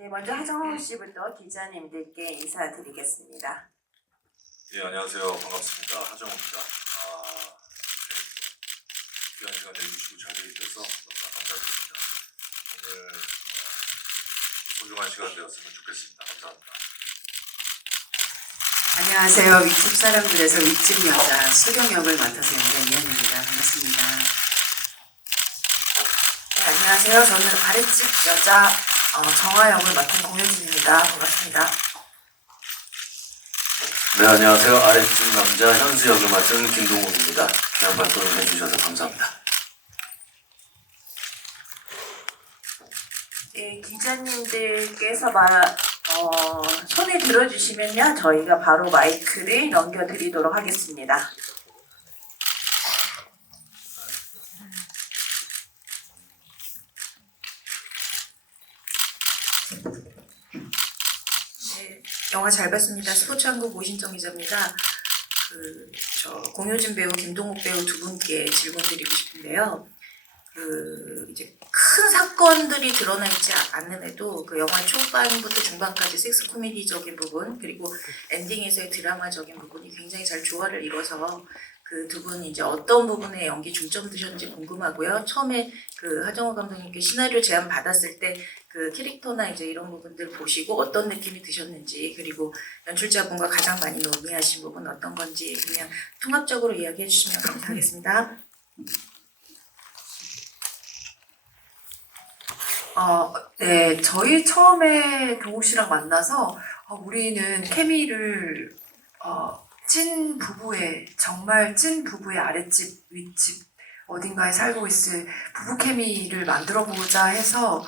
네, 먼저 하정우 씨부터 기자님들께 인사드리겠습니다. 예, 안녕하세요. 반갑습니다. 하정우입니다. 귀한 시간 내주시고 자리해 주셔서 너무나 감사드립니다. 오늘 소중한 시간 되었으면 좋겠습니다. 감사합니다. 안녕하세요. 윗집 사람들에서 윗집 여자 수경 역을 맡아서 연기한 이현입니다. 반갑습니다. 네, 안녕하세요. 저는 아랫집 여자 정화 역을 맡은 공효진입니다. 반갑습니다. 네, 안녕하세요. 아랫집 남자 현수 역을 맡은 김동욱입니다. 귀한 발걸음 해주셔서 감사합니다. 네, 기자님들께서 손을 들어주시면요, 저희가 바로 마이크를 넘겨드리도록 하겠습니다. 네, 영화 잘 봤습니다. 스포츠한국 오신정 기자입니다. 공효진 배우, 김동욱 배우 두 분께 질문 드리고 싶은데요. 이제 큰 사건들이 드러나 있지 않음에도 그 영화 초반부터 중반까지 섹스 코미디적인 부분 그리고 엔딩에서의 드라마적인 부분이 굉장히 잘 조화를 이뤄서 그 두 분이 이제 어떤 부분에 연기 중점 두셨는지 궁금하고요. 처음에 그 하정우 감독님께 시나리오 제안 받았을 때 그 캐릭터나 이제 이런 부분들 보시고 어떤 느낌이 드셨는지 그리고 연출자분과 가장 많이 논의하신 부분 어떤 건지 그냥 통합적으로 이야기해 주시면 감사하겠습니다. 네, 저희 처음에 동욱 씨랑 만나서 우리는 케미를 찐 부부의 정말 찐 부부의 아랫집 윗집 어딘가에 살고 있을 부부 케미를 만들어 보자 해서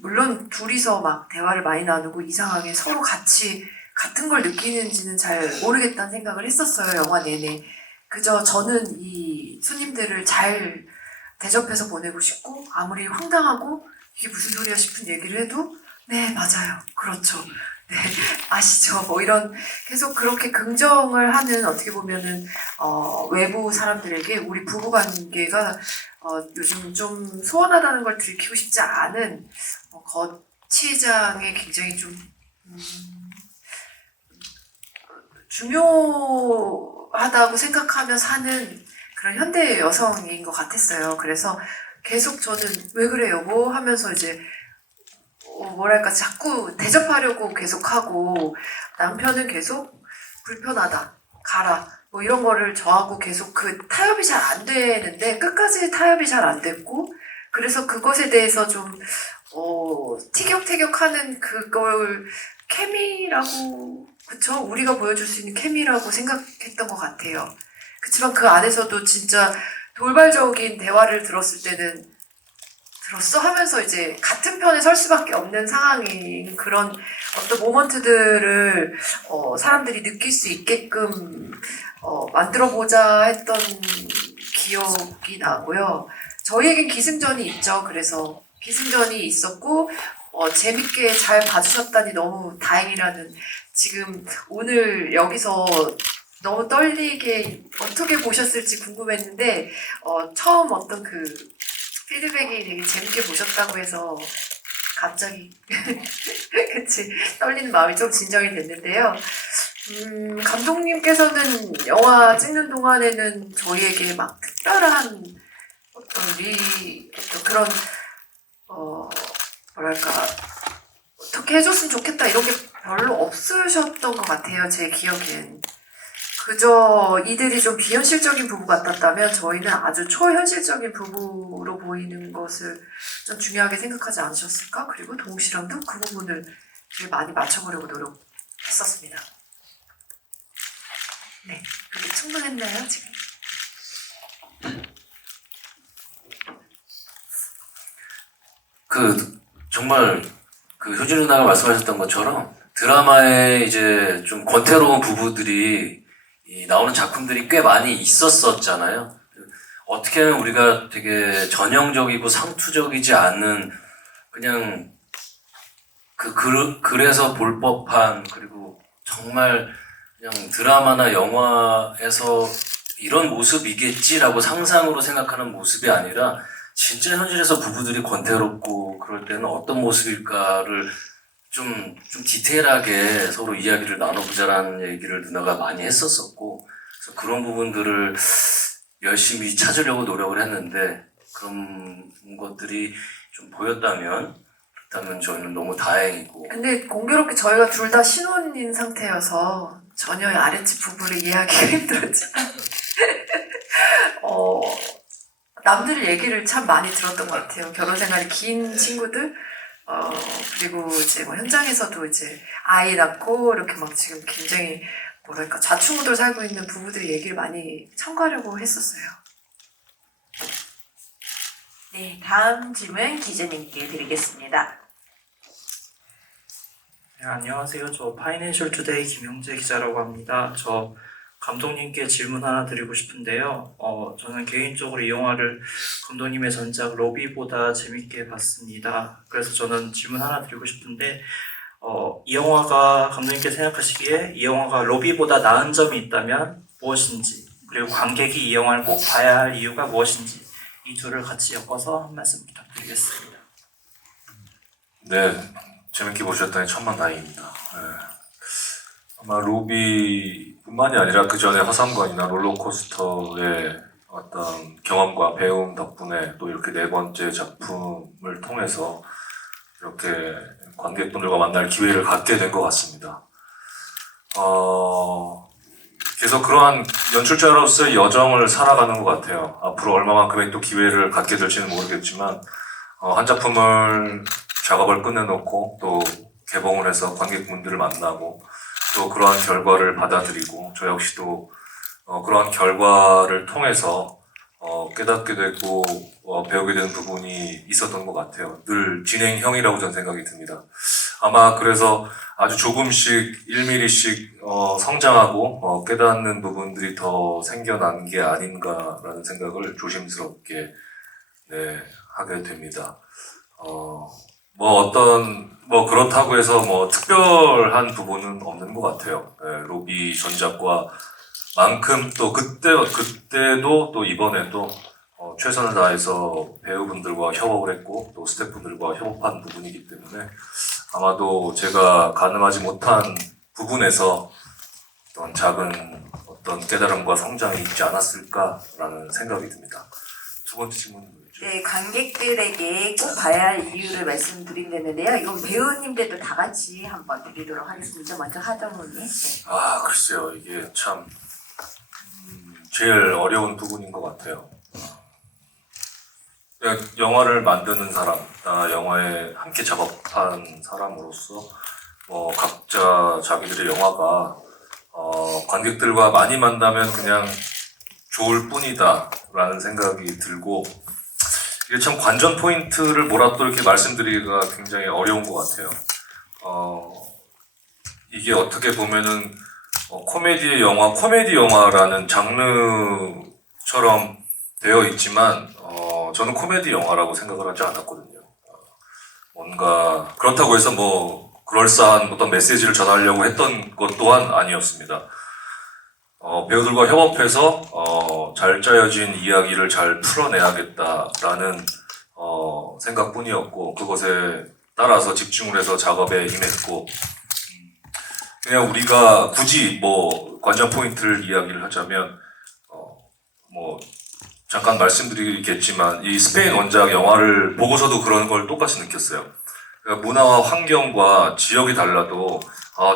물론 둘이서 막 대화를 많이 나누고 이상하게 서로 같은 걸 느끼는지는 잘 모르겠다는 생각을 했었어요, 영화 내내. 그저 저는 이 손님들을 잘 대접해서 보내고 싶고 아무리 황당하고 이게 무슨 소리야 싶은 얘기를 해도 네 맞아요 그렇죠 네 아시죠 뭐 이런 계속 그렇게 긍정을 하는 어떻게 보면은 외부 사람들에게 우리 부부관계가 요즘 좀 소원하다는 걸 들키고 싶지 않은 거치장에 굉장히 좀 중요하다고 생각하며 사는 그런 현대 여성인 것 같았어요. 그래서 계속 저는 왜 그래 여보 하면서 이제 뭐랄까 자꾸 대접하려고 계속하고 남편은 계속 불편하다 가라 뭐 이런 거를 저하고 계속 그 타협이 잘 안 되는데 끝까지 타협이 잘 안 됐고 그래서 그것에 대해서 좀 티격태격하는 그걸 케미라고 그쵸? 우리가 보여줄 수 있는 케미라고 생각했던 것 같아요. 그치만 그 안에서도 진짜 돌발적인 대화를 들었을 때는 들었어? 하면서 이제 같은 편에 설 수밖에 없는 상황인 그런 어떤 모먼트들을 사람들이 느낄 수 있게끔 만들어보자 했던 기억이 나고요. 저희에겐 기승전이 있죠. 그래서 기승전이 있었고 재밌게 잘 봐주셨다니 너무 다행이라는 지금 오늘 여기서 너무 떨리게 어떻게 보셨을지 궁금했는데 처음 어떤 그 피드백이 되게 재밌게 보셨다고 해서 갑자기 그치 떨리는 마음이 좀 진정이 됐는데요. 감독님께서는 영화 찍는 동안에는 저희에게 막 특별한 어떤 어떤 그런 뭐랄까 어떻게 해줬으면 좋겠다 이런 게 별로 없으셨던 것 같아요. 제 기억엔. 그저 이들이 좀 비현실적인 부부 같았다면 저희는 아주 초현실적인 부부로 보이는 것을 좀 중요하게 생각하지 않으셨을까? 그리고 동욱 씨랑도 그 부분을 되게 많이 맞춰보려고 노력했었습니다. 네, 그게 충분했나요 지금? 정말 효진 누나가 말씀하셨던 것처럼 드라마에 이제 좀 권태로운 부부들이 나오는 작품들이 꽤 많이 있었었잖아요. 어떻게 하면 우리가 되게 전형적이고 상투적이지 않은 그냥 그래서 볼 법한 그리고 정말 그냥 드라마나 영화에서 이런 모습이겠지라고 상상으로 생각하는 모습이 아니라 진짜 현실에서 부부들이 권태롭고 그럴 때는 어떤 모습일까를 좀 디테일하게 서로 이야기를 나눠보자라는 얘기를 누나가 많이 했었었고, 그래서 그런 부분들을 열심히 찾으려고 노력을 했는데, 그런 것들이 좀 보였다면, 그렇다면 저희는 너무 다행이고. 근데 공교롭게 저희가 둘 다 신혼인 상태여서 전혀 아랫집 부부를 이해하기가 힘들었지만 남들 얘기를 참 많이 들었던 것 같아요. 결혼 생활이 긴 친구들 그리고 이제 뭐 현장에서도 이제 아이 낳고 이렇게 막 지금 굉장히 뭐랄까 좌충우돌 살고 있는 부부들의 얘기를 많이 참고하려고 했었어요. 네, 다음 질문 기자님께 드리겠습니다. 네, 안녕하세요. 저 파이낸셜 투데이 김용재 기자라고 합니다. 저 감독님께 질문 하나 드리고 싶은데요. 저는 개인적으로 이 영화를 감독님의 전작 로비보다 재밌게 봤습니다. 그래서 저는 질문 하나 드리고 싶은데, 이 영화가 감독님께 생각하시기에 이 영화가 로비보다 나은 점이 있다면 무엇인지, 그리고 관객이 이 영화를 꼭 봐야 할 이유가 무엇인지, 이 둘을 같이 엮어서 한 말씀 부탁드리겠습니다. 네, 재밌게 보셨다니 천만다행입니다. 네. 아마 로비뿐만이 아니라 그 전에 화산관이나 롤러코스터의 어떤 경험과 배움 덕분에 또 이렇게 네 번째 작품을 통해서 이렇게 관객분들과 만날 기회를 갖게 된 것 같습니다. 계속 그러한 연출자로서의 여정을 살아가는 것 같아요. 앞으로 얼마만큼의 또 기회를 갖게 될지는 모르겠지만, 한 작품을 작업을 끝내놓고 또 개봉을 해서 관객분들을 만나고 또 그러한 결과를 받아들이고 저 역시도 그러한 결과를 통해서 깨닫게 되고 배우게 되는 부분이 있었던 것 같아요. 늘 진행형이라고 저는 생각이 듭니다. 아마 그래서 아주 조금씩 1mm씩 성장하고 깨닫는 부분들이 더 생겨난 게 아닌가라는 생각을 조심스럽게 하게 됩니다. 그렇다고 해서 특별한 부분은 없는 것 같아요. 로비 전작과 만큼 또 그때도 또 이번에도 최선을 다해서 배우분들과 협업을 했고 또 스태프분들과 협업한 부분이기 때문에 아마도 제가 가늠하지 못한 부분에서 어떤 작은 어떤 깨달음과 성장이 있지 않았을까라는 생각이 듭니다. 두 번째 질문은 뭐였죠? 네, 관객들에게 꼭 봐야 할 이유를 말씀드린다는데요. 이건 배우님들도 다 같이 한번 드리도록 하겠습니다. 먼저 하정우님. 글쎄요. 이게 참 제일 어려운 부분인 것 같아요. 영화를 만드는 사람, 영화에 함께 작업한 사람으로서 각자 자기들의 영화가 관객들과 많이 만나면 그냥 좋을 뿐이다 라는 생각이 들고, 이게 참 관전 포인트를 뭐라 또 이렇게 말씀드리기가 굉장히 어려운 것 같아요. 이게 어떻게 보면은 코미디 영화라는 장르처럼 되어 있지만 저는 코미디 영화라고 생각을 하지 않았거든요. 뭔가 그렇다고 해서 그럴싸한 어떤 메시지를 전하려고 했던 것 또한 아니었습니다. 배우들과 협업해서 잘 짜여진 이야기를 잘 풀어내야겠다라는 생각뿐이었고, 그것에 따라서 집중을 해서 작업에 임했고, 그냥 우리가 굳이 관전 포인트를 이야기를 하자면 잠깐 말씀드리겠지만 이 스페인 원작 영화를 보고서도 그런 걸 똑같이 느꼈어요. 그러니까 문화와 환경과 지역이 달라도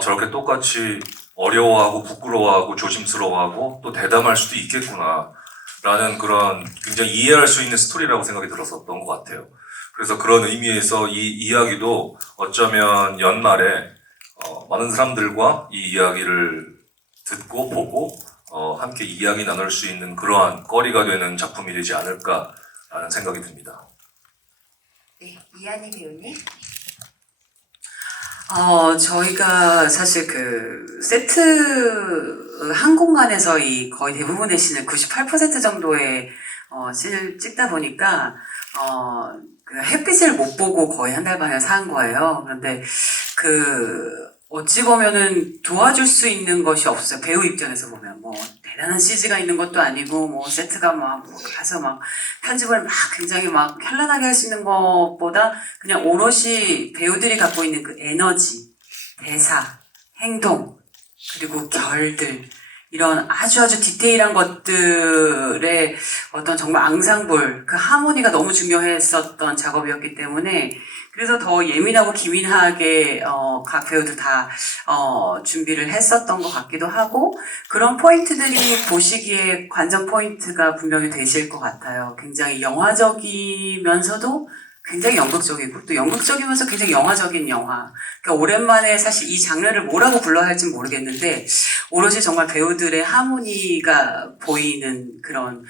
저렇게 똑같이 어려워하고 부끄러워하고 조심스러워하고 또 대담할 수도 있겠구나 라는 그런 굉장히 이해할 수 있는 스토리라고 생각이 들었었던 것 같아요. 그래서 그런 의미에서 이 이야기도 어쩌면 연말에 많은 사람들과 이 이야기를 듣고 보고 함께 이야기 나눌 수 있는 그러한 거리가 되는 작품이 되지 않을까라는 생각이 듭니다. 네, 이한희 배우님. 저희가 사실 세트 한 공간에서 거의 대부분의 씬을 98% 정도의 씬을 찍다 보니까 햇빛을 못 보고 거의 한 달 반을 산 거예요. 그런데 어찌 보면은 도와줄 수 있는 것이 없어요. 배우 입장에서 보면 뭐 대단한 CG가 있는 것도 아니고 뭐 세트가 막 가서 막 편집을 막 굉장히 막 현란하게 할 수 있는 것보다 그냥 오롯이 배우들이 갖고 있는 그 에너지, 대사, 행동 그리고 결들 이런 아주 디테일한 것들의 어떤 정말 앙상블 그 하모니가 너무 중요했었던 작업이었기 때문에 그래서 더 예민하고 기민하게 각 배우들 다 준비를 했었던 것 같기도 하고 그런 포인트들이 보시기에 관전 포인트가 분명히 되실 것 같아요. 굉장히 영화적이면서도 굉장히 연극적이고 또 연극적이면서 굉장히 영화적인 영화. 그러니까 오랜만에 사실 이 장르를 뭐라고 불러야 할지는 모르겠는데 오롯이 정말 배우들의 하모니가 보이는 그런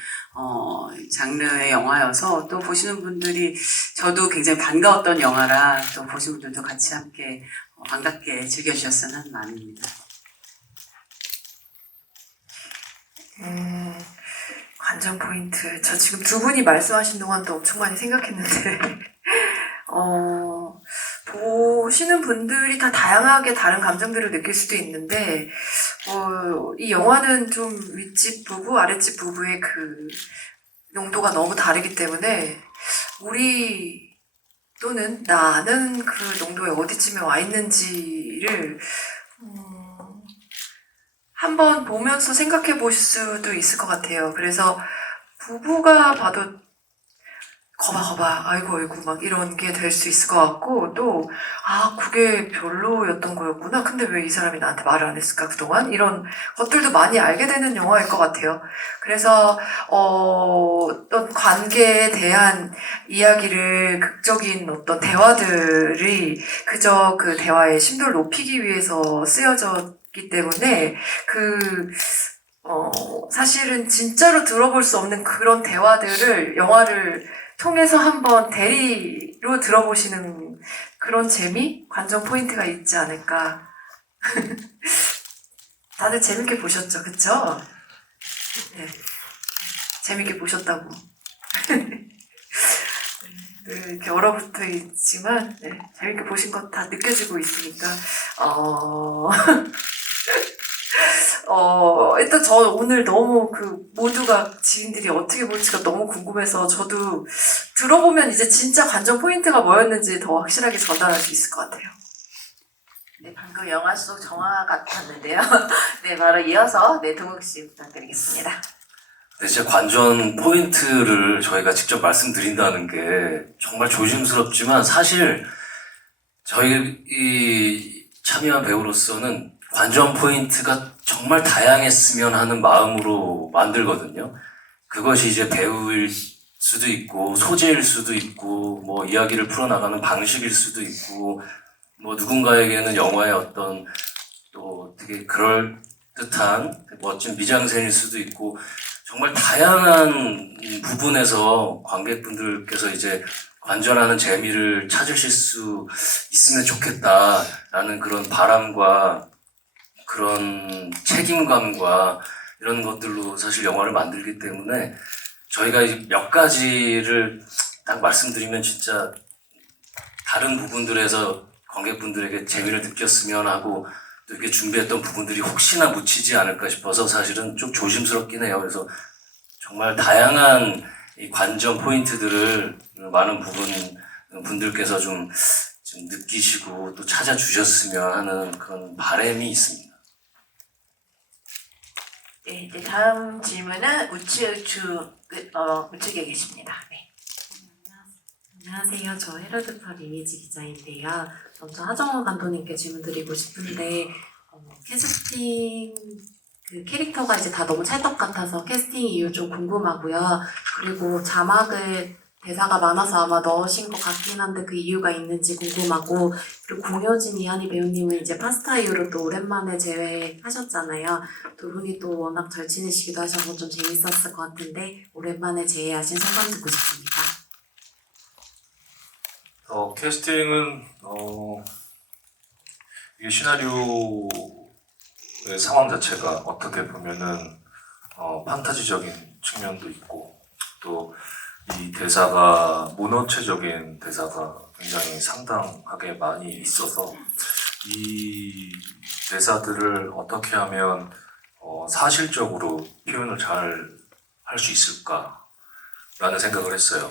장르의 영화여서 또 보시는 분들이 저도 굉장히 반가웠던 영화라 또 보시는 분들도 같이 함께 반갑게 즐겨주셨으면 하는 마음입니다. 관전 포인트. 저 지금 두 분이 말씀하신 동안도 엄청 많이 생각했는데, 보시는 분들이 다 다양하게 다른 감정들을 느낄 수도 있는데, 이 영화는 좀 윗집 부부, 아랫집 부부의 그 농도가 너무 다르기 때문에, 우리 또는 나는 그 농도에 어디쯤에 와 있는지를, 한번 보면서 생각해 보실 수도 있을 것 같아요. 그래서 부부가 봐도 거봐 아이고 막 이런 게 될 수 있을 것 같고 또 그게 별로였던 거였구나. 근데 왜 이 사람이 나한테 말을 안 했을까 그동안? 이런 것들도 많이 알게 되는 영화일 것 같아요. 그래서 어떤 관계에 대한 이야기를 극적인 어떤 대화들이 그저 그 대화의 심도를 높이기 위해서 쓰여졌기 때문에 사실은 진짜로 들어볼 수 없는 그런 대화들을 영화를 통해서 한번 대리로 들어보시는 그런 재미? 관전 포인트가 있지 않을까. 다들 재밌게 보셨죠? 그쵸? 네. 재밌게 보셨다고. 늘 이렇게 얼어붙어 있지만, 네. 재밌게 보신 것 다 느껴지고 있으니까, 일단 저 오늘 너무 모두가 지인들이 어떻게 볼지가 너무 궁금해서 저도 들어보면 이제 진짜 관전 포인트가 뭐였는지 더 확실하게 전달할 수 있을 것 같아요. 네, 방금 영화 속 정화 같았는데요. 네, 바로 이어서 동욱 씨 부탁드리겠습니다. 근데 진짜 관전 포인트를 저희가 직접 말씀드린다는 게 정말 조심스럽지만 사실 저희 이 참여한 배우로서는 관전 포인트가 정말 다양했으면 하는 마음으로 만들거든요. 그것이 이제 배우일 수도 있고 소재일 수도 있고 뭐 이야기를 풀어나가는 방식일 수도 있고 뭐 누군가에게는 영화의 어떤 또 되게 그럴듯한 멋진 미장센일 수도 있고 정말 다양한 부분에서 관객분들께서 이제 관전하는 재미를 찾으실 수 있으면 좋겠다라는 그런 바람과 그런 책임감과 이런 것들로 사실 영화를 만들기 때문에 저희가 몇 가지를 딱 말씀드리면 진짜 다른 부분들에서 관객분들에게 재미를 느꼈으면 하고 또 이렇게 준비했던 부분들이 혹시나 묻히지 않을까 싶어서 사실은 좀 조심스럽긴 해요. 그래서 정말 다양한 이 관전 포인트들을 많은 분들께서 좀 느끼시고 또 찾아주셨으면 하는 그런 바람이 있습니다. 네, 이제 다음 질문은 우측에 계십니다. 네. 안녕하세요. 저 헤럴드펄 이미지 기자인데요. 먼저 하정우 감독님께 질문드리고 싶은데 캐스팅 그 캐릭터가 이제 다 너무 찰떡 같아서 캐스팅 이유 좀 궁금하고요. 그리고 자막을 대사가 많아서 아마 넣으신 것 같긴 한데 그 이유가 있는지 궁금하고 그리고 공효진 이한희 배우님은 이제 파스타 이후로 또 오랜만에 재회하셨잖아요. 두 분이 또 워낙 절친이시기도 하셔서 좀 재밌었을 것 같은데 오랜만에 재회하신 소감 듣고 싶습니다. 캐스팅은 이게 시나리오의 상황 자체가 어떻게 보면은 판타지적인 측면도 있고 또 이 대사가 문어체적인 대사가 굉장히 상당하게 많이 있어서 이 대사들을 어떻게 하면 사실적으로 표현을 잘 할 수 있을까라는 생각을 했어요.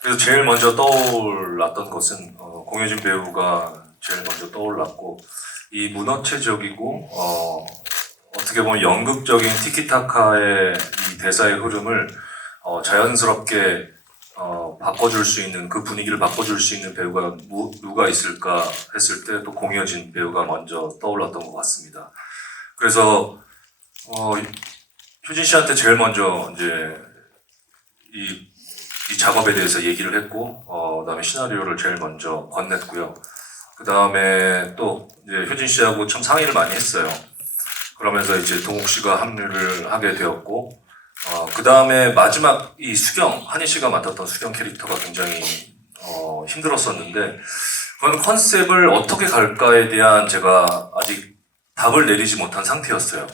그래서 제일 먼저 떠올랐던 것은 공효진 배우가 제일 먼저 떠올랐고, 이 문어체적이고 어떻게 보면 연극적인 티키타카의 이 대사의 흐름을 자연스럽게 바꿔줄 수 있는, 그 분위기를 바꿔줄 수 있는 배우가 누가 있을까 했을 때 또 공효진 배우가 먼저 떠올랐던 것 같습니다. 그래서 효진 씨한테 제일 먼저 이제 이 작업에 대해서 얘기를 했고, 그다음에 시나리오를 제일 먼저 건넸고요. 그다음에 또 이제 효진 씨하고 참 상의를 많이 했어요. 그러면서 이제 동욱 씨가 합류를 하게 되었고, 그다음에 마지막 이 수경, 한희 씨가 맡았던 수경 캐릭터가 굉장히 힘들었었는데, 그건 컨셉을 어떻게 갈까에 대한 제가 아직 답을 내리지 못한 상태였어요.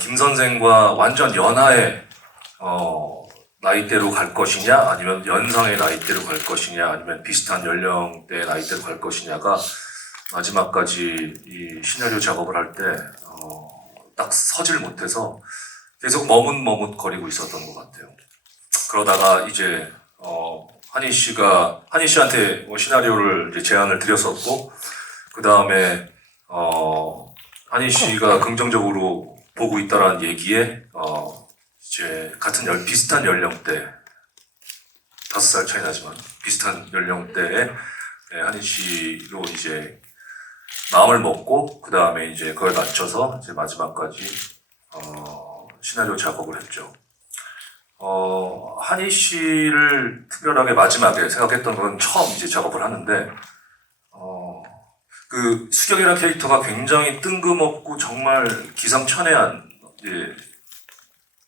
김 선생과 완전 연하의 나이대로 갈 것이냐, 아니면 연상의 나이대로 갈 것이냐, 아니면 비슷한 연령대의 나이대로 갈 것이냐가 마지막까지 이 시나리오 작업을 할 때 딱 서질 못해서 계속 머뭇머뭇거리고 있었던 것 같아요. 그러다가 이제 한희 씨한테 시나리오를 이제 제안을 드렸었고, 그 다음에 한희 씨가 긍정적으로 보고 있다라는 얘기에 이제 비슷한 연령대, 5살 차이 나지만 비슷한 연령대에 한희 씨로 이제 마음을 먹고, 그 다음에 이제 그걸 맞춰서 이제 마지막까지 시나리오 작업을 했죠. 한희 씨를 특별하게 마지막에 생각했던 건 처음 이제 작업을 하는데, 그 수경이라는 캐릭터가 굉장히 뜬금없고 정말 기상천외한 이제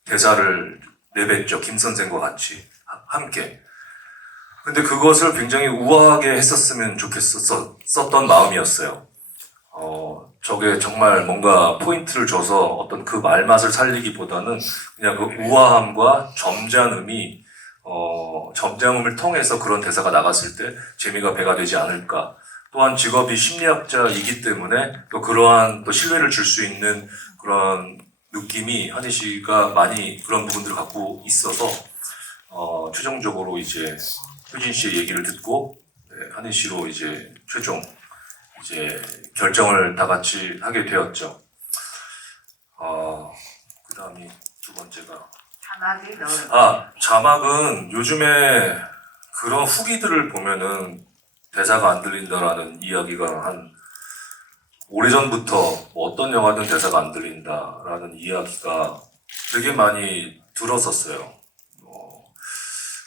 대사를 내뱉죠. 김 선생과 같이 함께. 근데 그것을 굉장히 우아하게 했었으면 좋겠었던 마음이었어요. 저게 정말 뭔가 포인트를 줘서 어떤 그 말맛을 살리기보다는 그냥 그 우아함과 점잖음이 점잖음을 통해서 그런 대사가 나갔을 때 재미가 배가 되지 않을까. 또한 직업이 심리학자이기 때문에 또 그러한 또 신뢰를 줄 수 있는 그런 느낌이 한희 씨가 많이 그런 부분들을 갖고 있어서 최종적으로 이제 효진 씨의 얘기를 듣고 한희 씨로 이제 최종 이제 결정을 다 같이 하게 되었죠. 그 다음이 두 번째가 자막을 넣어요. 자막은 요즘에 그런 후기들을 보면은 대사가 안 들린다라는 이야기가 한 오래전부터 뭐 어떤 영화든 대사가 안 들린다라는 이야기가 되게 많이 들었었어요.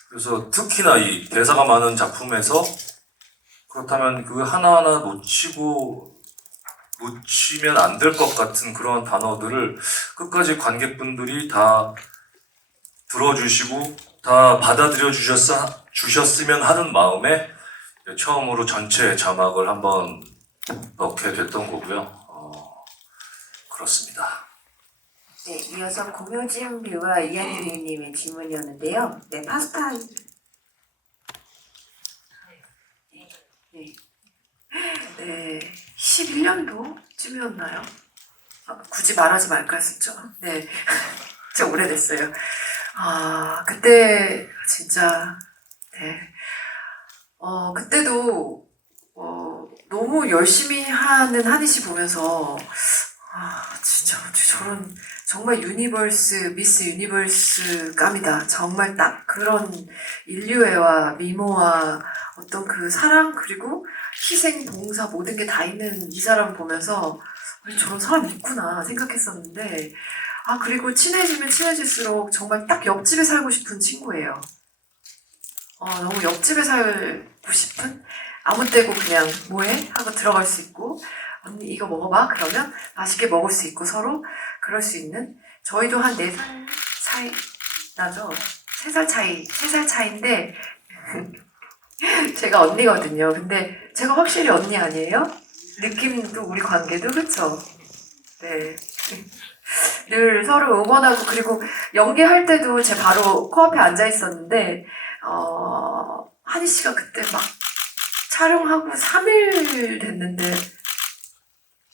그래서 특히나 이 대사가 많은 작품에서 그렇다면 그 하나하나 놓치면 안 될 것 같은 그런 단어들을 끝까지 관객분들이 다 들어주시고 다 받아들여 주셨으면 하는 마음에 처음으로 전체 자막을 한번 넣게 됐던 거고요. 그렇습니다. 네, 이어서 공효진 배우와 이한유리님의 질문이었는데요. 네, 파스타. 네, 11년도쯤이었나요? 굳이 말하지 말까 했었죠. 네, 진짜 오래됐어요. 그때 진짜 네, 그때도 너무 열심히 하는 한희 씨 보면서 진짜 어떻게 저런 정말 미스 유니버스 감이다. 정말 딱 그런 인류애와 미모와 어떤 그 사랑 그리고 희생, 봉사 모든 게 다 있는 이 사람 보면서 저런 사람 있구나 생각했었는데 그리고 친해지면 친해질수록 정말 딱 옆집에 살고 싶은 친구예요. 너무 옆집에 살고 싶은 아무 때고 그냥 뭐해? 하고 들어갈 수 있고 언니 이거 먹어봐 그러면 맛있게 먹을 수 있고 서로 그럴 수 있는 저희도 한 4살 차이 나죠? 3살 차이인데 제가 언니거든요. 근데 제가 확실히 언니 아니에요? 느낌도 우리 관계도 그쵸? 네. 늘 서로 응원하고 그리고 연기할 때도 제 바로 코앞에 앉아 있었는데 한희 씨가 그때 막 촬영하고 3일 됐는데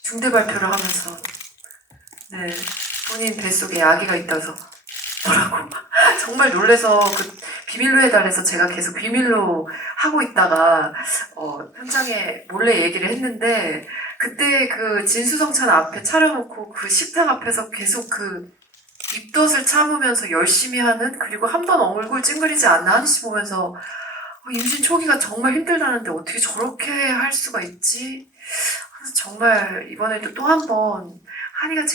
중대 발표를 하면서 네 본인 뱃속에 아기가 있다서 뭐라고 정말 놀래서 그 비밀로 해달래서 제가 계속 비밀로 하고 있다가 현장에 몰래 얘기를 했는데 그때 그 진수성찬 앞에 차려놓고 그 식탁 앞에서 계속 그 입덧을 참으면서 열심히 하는 그리고 한 번 얼굴 찡그리지 않는 한희 씨 보면서 임신 초기가 정말 힘들다는데 어떻게 저렇게 할 수가 있지? 그래서 정말 이번에도 또 한 번 한이가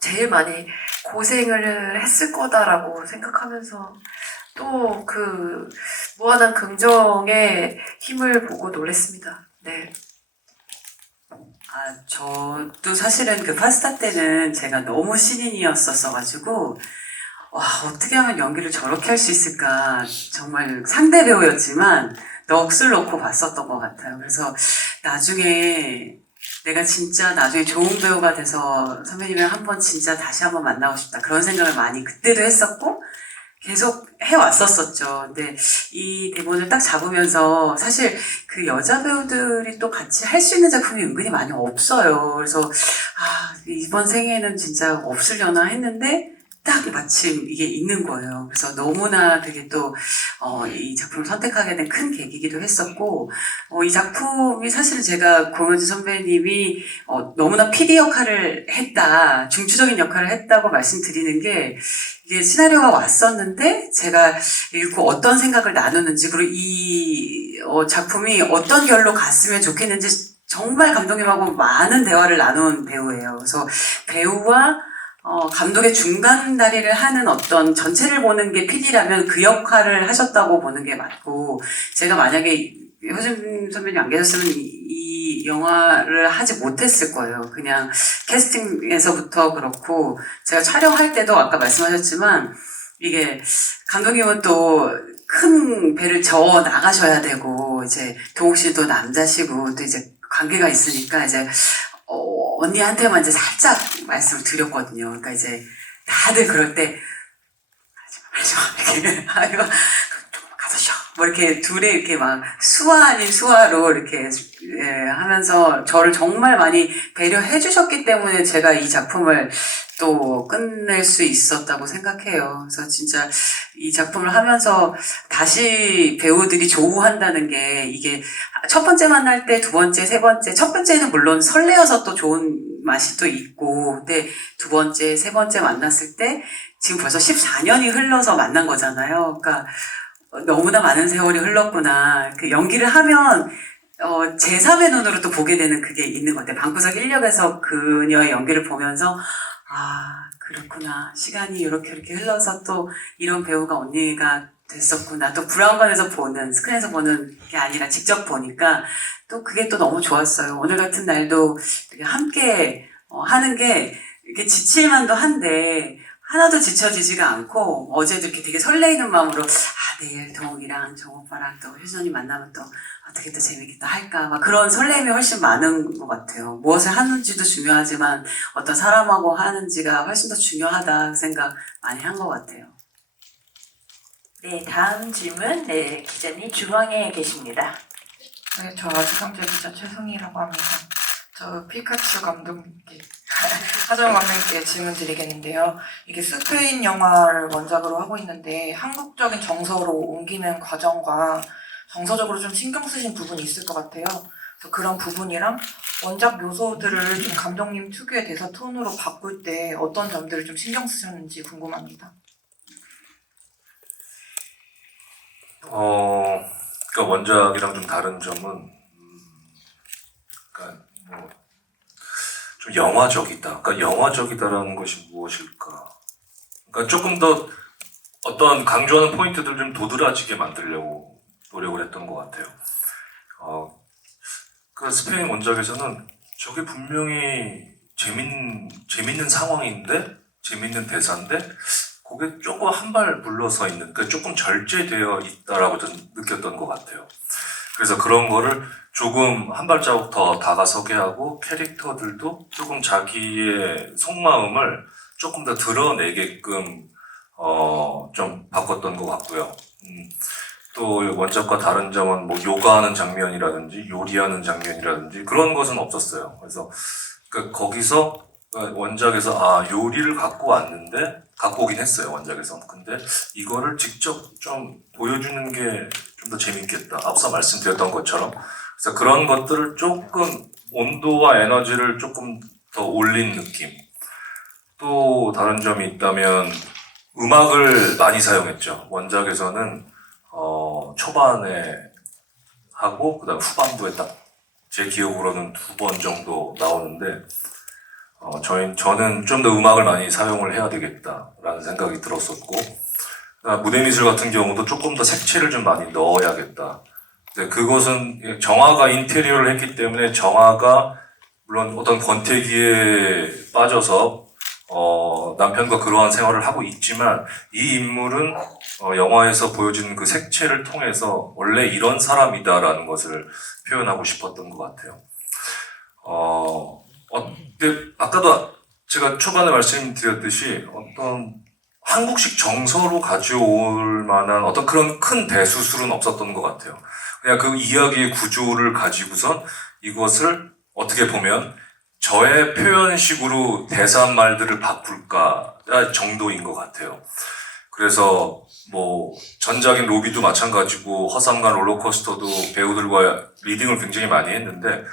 제일 많이 고생을 했을 거다라고 생각하면서 또 그 무한한 긍정의 힘을 보고 놀랬습니다. 네. 저도 사실은 그 파스타 때는 제가 너무 신인이었었어가지고, 와, 어떻게 하면 연기를 저렇게 할 수 있을까. 정말 상대 배우였지만, 넋을 놓고 봤었던 것 같아요. 그래서 나중에, 내가 진짜 나중에 좋은 배우가 돼서 선배님이랑 한번 진짜 다시 한번 만나고 싶다. 그런 생각을 많이 그때도 했었고, 계속 해왔었었죠. 근데 이 대본을 딱 잡으면서 사실 그 여자 배우들이 또 같이 할 수 있는 작품이 은근히 많이 없어요. 그래서 이번 생에는 진짜 없으려나 했는데 딱 마침 이게 있는 거예요. 그래서 너무나 되게 또 이 작품을 선택하게 된 큰 계기이기도 했었고 이 작품이 사실은 제가 고명진 선배님이 너무나 PD 역할을 했다, 중추적인 역할을 했다고 말씀드리는 게 이게 시나리오가 왔었는데 제가 읽고 어떤 생각을 나누는지 그리고 이 작품이 어떤 결로 갔으면 좋겠는지 정말 감독님하고 많은 대화를 나눈 배우예요. 그래서 배우와 감독의 중간 다리를 하는 어떤 전체를 보는 게 PD라면 그 역할을 하셨다고 보는 게 맞고, 제가 만약에 효진 선배님 안 계셨으면 이 영화를 하지 못했을 거예요. 그냥 캐스팅에서부터 그렇고, 제가 촬영할 때도 아까 말씀하셨지만, 이게 감독님은 또 큰 배를 저어 나가셔야 되고, 이제 동욱 씨도 남자시고, 또 이제 관계가 있으니까 이제 언니한테만 이제 살짝 말씀을 드렸거든요. 그러니까 이제 다들 그럴 때 하지마 이렇게 아이고 좀 가서 쉬어 뭐 이렇게 둘이 이렇게 막 수화 아닌 수화로 이렇게 하면서 저를 정말 많이 배려해 주셨기 때문에 제가 이 작품을 또 끝낼 수 있었다고 생각해요. 그래서 진짜 이 작품을 하면서 다시 배우들이 조우한다는 게 이게 첫 번째 만날 때, 두 번째, 세 번째, 첫 번째는 물론 설레어서 또 좋은 맛이 또 있고, 근데 두 번째, 세 번째 만났을 때 지금 벌써 14년이 흘러서 만난 거잖아요. 그러니까 너무나 많은 세월이 흘렀구나. 그 연기를 하면 제3의 눈으로 또 보게 되는 그게 있는 것 같아요. 방구석 인력에서 그녀의 연기를 보면서 그렇구나. 시간이 이렇게 흘러서 또 이런 배우가 언니가 됐었구나. 또 브라운관에서 보는, 스크린에서 보는 게 아니라 직접 보니까 또 그게 또 너무 좋았어요. 오늘 같은 날도 되게 함께 하는 게 이렇게 지칠만도 한데 하나도 지쳐지지가 않고 어제도 이렇게 되게 설레이는 마음으로 내일 동욱이랑 정오빠랑 또 효선이 만나면 또 어떻게 또 재밌게 또 할까 막 그런 설렘이 훨씬 많은 것 같아요. 무엇을 하는지도 중요하지만 어떤 사람하고 하는지가 훨씬 더 중요하다 생각 많이 한 것 같아요. 네, 다음 질문. 네, 기자님 중앙에 계십니다. 네, 저 아주경제 기자 최승희라고 합니다. 저 피카츄 감독님께, 하정 감독님께 질문 드리겠는데요. 이게 스페인 영화를 원작으로 하고 있는데 한국적인 정서로 옮기는 과정과 정서적으로 좀 신경 쓰신 부분이 있을 것 같아요. 그래서 그런 부분이랑 원작 요소들을 좀 감독님 특유의 대사 톤으로 바꿀 때 어떤 점들을 좀 신경 쓰셨는지 궁금합니다. 그러니까 원작이랑 좀 다른 점은, 그러니까 좀 영화적이다. 그러니까 영화적이다라는 것이 무엇일까? 그러니까 조금 더 어떤 강조하는 포인트들 좀 도드라지게 만들려고 노력을 했던 것 같아요. 그 스페인 원작에서는 저게 분명히 재밌는 상황인데, 재밌는 대사인데, 그게 조금 한 발 물러서 있는, 그러니까 조금 절제되어 있다라고 좀 느꼈던 것 같아요. 그래서 그런 거를 조금 한 발자국 더 다가서게 하고 캐릭터들도 조금 자기의 속마음을 조금 더 드러내게끔 좀 바꿨던 것 같고요. 또 원작과 다른 점은 뭐 요가하는 장면이라든지 요리하는 장면이라든지 그런 것은 없었어요. 그래서 거기서 원작에서 요리를 갖고 왔는데 갖고 오긴 했어요, 원작에서. 근데 이거를 직접 좀 보여주는 게 좀 더 재밌겠다. 앞서 말씀드렸던 것처럼. 그래서 그런 것들을 조금 온도와 에너지를 조금 더 올린 느낌. 또 다른 점이 있다면 음악을 많이 사용했죠. 원작에서는 초반에 하고 그다음 후반부에 딱 제 기억으로는 2번 정도 나오는데 저는 좀 더 음악을 많이 사용을 해야 되겠다라는 생각이 들었었고 무대 미술 같은 경우도 조금 더 색채를 좀 많이 넣어야겠다. 근데 그것은 정화가 인테리어를 했기 때문에 정화가 물론 어떤 권태기에 빠져서 남편과 그러한 생활을 하고 있지만 이 인물은 영화에서 보여주는 그 색채를 통해서 원래 이런 사람이다라는 것을 표현하고 싶었던 것 같아요. 근데 아까도 제가 초반에 말씀드렸듯이 어떤 한국식 정서로 가져올 만한 어떤 그런 큰 대수술은 없었던 것 같아요. 그냥 그 이야기의 구조를 가지고선 이것을 어떻게 보면 저의 표현식으로 대사한 말들을 바꿀까 정도인 것 같아요. 그래서 뭐 전작인 로비도 마찬가지고 허상간 롤러코스터도 배우들과 리딩을 굉장히 많이 했는데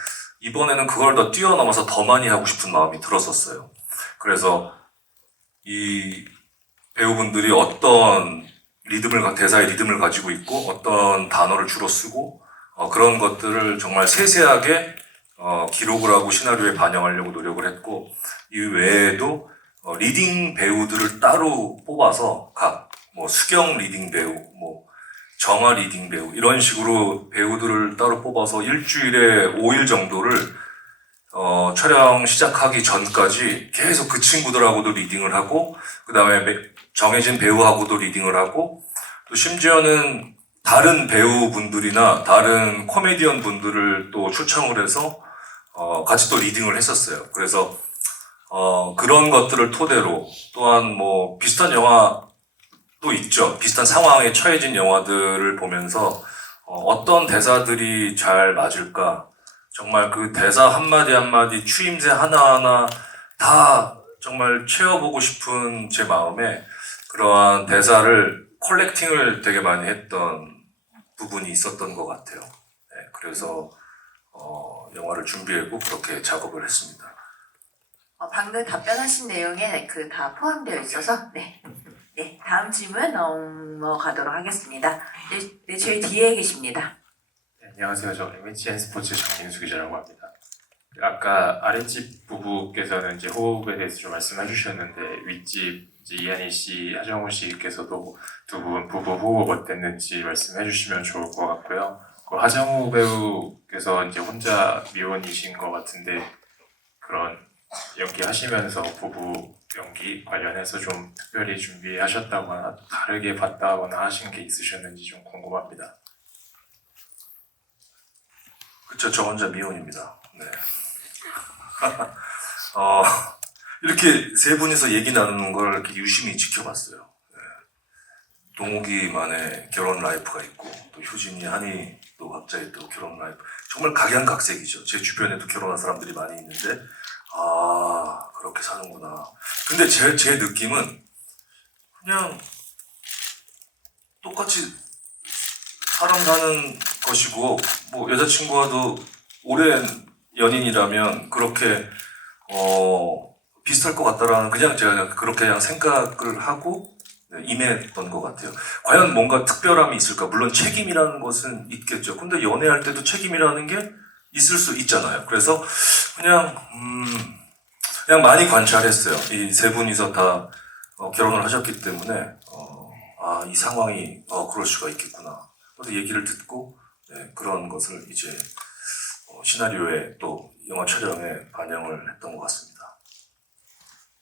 이번에는 그걸 더 뛰어넘어서 더 많이 하고 싶은 마음이 들었었어요. 그래서 이 배우분들이 어떤 대사의 리듬을 가지고 있고 어떤 단어를 주로 쓰고 그런 것들을 정말 세세하게 기록을 하고 시나리오에 반영하려고 노력을 했고 이 외에도 리딩 배우들을 따로 뽑아서 뭐 수경 리딩 배우, 뭐 정화 리딩 배우 이런 식으로 배우들을 따로 뽑아서 일주일에 5일 정도를 촬영 시작하기 전까지 계속 그 친구들하고도 리딩을 하고 그 다음에 정해진 배우하고도 리딩을 하고 또 심지어는 다른 배우분들이나 다른 코미디언 분들을 또 초청을 해서 같이 또 리딩을 했었어요. 그래서 그런 것들을 토대로 또한 뭐 비슷한 영화도 있죠. 비슷한 상황에 처해진 영화들을 보면서 어떤 대사들이 잘 맞을까 정말 그 대사 한마디 한마디 추임새 하나하나 다 정말 채워보고 싶은 제 마음에 그러한 대사를 컬렉팅을 되게 많이 했던 부분이 있었던 것 같아요. 네, 그래서 영화를 준비하고 그렇게 작업을 했습니다. 방금 답변하신 내용에 다 포함되어 있어서 네, 다음 질문 넘어가도록 하겠습니다. 네, 저희 뒤에 계십니다. 네, 안녕하세요. 저 MHN 스포츠 정민수 기자라고 합니다. 아까 아랫집 부부께서는 이제 호흡에 대해서 좀 말씀해 주셨는데 윗집 이제 이한희 씨, 하정우 씨께서도 두 분 부부 호흡 어땠는지 말씀해 주시면 좋을 것 같고요. 그 하정우 배우께서 이제 혼자 미혼이신 것 같은데 그런 연기 하시면서 부부 연기 관련해서 좀 특별히 준비하셨다거나 다르게 봤다거나 하신 게 있으셨는지 좀 궁금합니다. 그쵸, 저 혼자 미혼입니다. 네. 이렇게 세 분이서 얘기 나누는 걸 이렇게 유심히 지켜봤어요. 네. 동욱이만의 결혼 라이프가 있고, 또 효진이, 한이도 각자의 또 결혼 라이프. 정말 각양각색이죠. 제 주변에도 결혼한 사람들이 많이 있는데, 그렇게 사는구나. 근데 제 느낌은 그냥 똑같이 사람 사는 것이고, 뭐 여자친구와도 오랜 연인이라면 그렇게 비슷할 것 같다라는 제가 그렇게 그냥 생각을 하고 임했던 것 같아요. 과연 뭔가 특별함이 있을까? 물론 책임이라는 것은 있겠죠. 근데 연애할 때도 책임이라는 게 있을 수 있잖아요. 그래서 그냥 많이 관찰했어요. 이 세 분이서 다 결혼을 하셨기 때문에 이 상황이 그럴 수가 있겠구나. 그래서 얘기를 듣고 그런 것을 이제 시나리오에 또 영화 촬영에 반영을 했던 것 같습니다.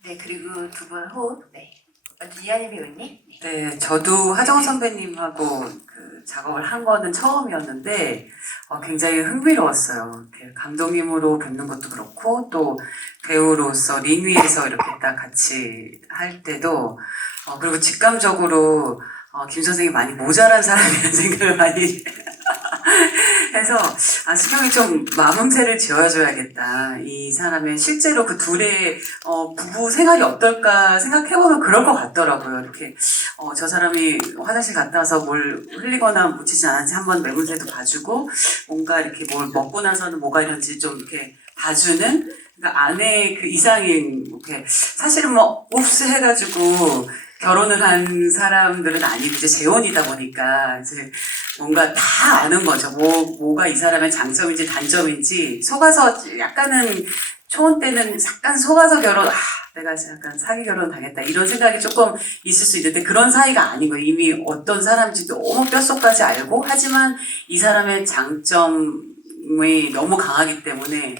네, 그리고 두 분 호흡. 네. 먼저 이한희 배우님. 네, 저도 하정우 선배님하고 그 작업을 한 거는 처음이었는데 굉장히 흥미로웠어요. 이렇게 감독님으로 뵙는 것도 그렇고 또 배우로서 링 위에서 이렇게 딱 같이 할 때도 그리고 직감적으로 김 선생이 많이 모자란 사람이라는 생각을 많이 해서 수경이 좀 마음새를 지어줘야겠다. 이 사람의 실제로 그 둘의 부부 생활이 어떨까 생각해보면 그럴 것 같더라고요. 이렇게 저 사람이 화장실 갔다 와서 뭘 흘리거나 묻히지 않았지 한번 매문새도 봐주고 뭔가 이렇게 뭘 먹고 나서는 뭐가 이런지 좀 이렇게 봐주는 그러니까 아내의 그 이상인 이렇게 사실은 뭐 옵스 해가지고 결혼을 한 사람들은 아니고 이제 재혼이다 보니까 이제 뭔가 다 아는 거죠. 뭐가 이 사람의 장점인지 단점인지 속아서 약간은 초혼 때는 약간 속아서 내가 약간 사기 결혼 당했다 이런 생각이 조금 있을 수 있는데 그런 사이가 아니고 이미 어떤 사람인지 너무 뼛속까지 알고 하지만 이 사람의 장점이 너무 강하기 때문에